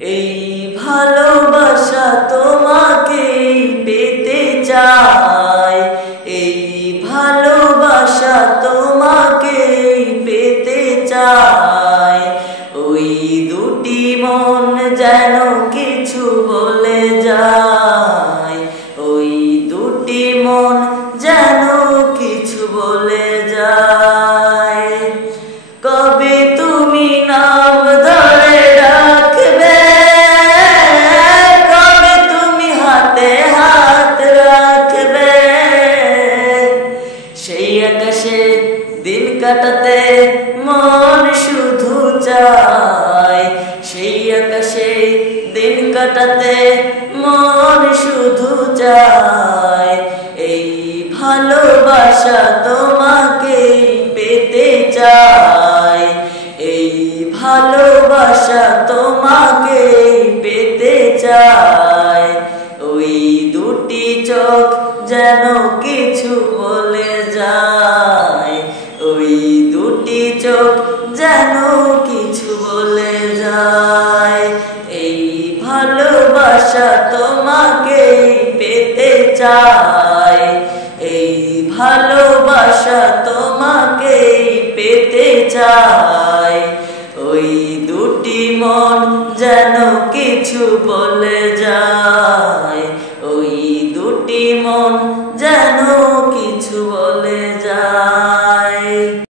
এই ভালোবাসা তোমাকে পেতে চাই, এই ভালোবাসা তোমাকে পেতে চাই। ওই দুটি মন যেন কিছু বলে যায়, ওই দুটি মন যেন কিছু বলে যায়। কবে তুমি নাম ধরে রাখবে, কবে তুমি হাতে হাত রাখবে, সেই আকাশে দিন কাটাতে মন শুধু চায়, সেই আকাশে দিন কাটাতে মন শুধু চায়। এই ভালোবাসা তোমাকে পেতে চাই, এই ভালোবাসা তোমাকে পেতে চাই। ওই দুটি চোখ যেন কিছু বলে যায়, ওই দুটি চোখ যেন কিছু বলে যায়। এই ভালোবাসা তোমাকে পেতে চাই, এই ভালোবাসা তোমাকে পেতে চাই। ওই দুটি মন যেন কিছু বলে যায়।